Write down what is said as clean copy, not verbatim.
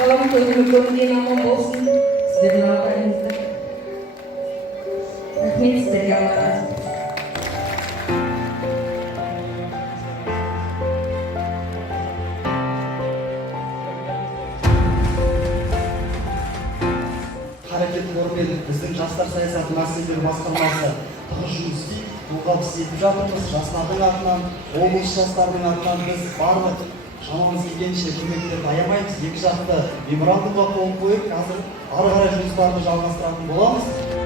Шалам көңілі дейін аман болсын. Сіздердің ағайыңыздар. Рахмет сіздерге, Алла разы болсын. Қарекеті ормен біздің жастар саясаты мәселелері басқармасы тығыз жұмыс істейді. Қолғабыс етіп жатырмыз. Жастардың атынан, облыс жастардың атынан біз барлық шамамыз келгенше көмектерді аямаймыз. Екі жақты меморандумға қол қойып, қазір ары қарай жұмыстарды жалғастыратын боламыз.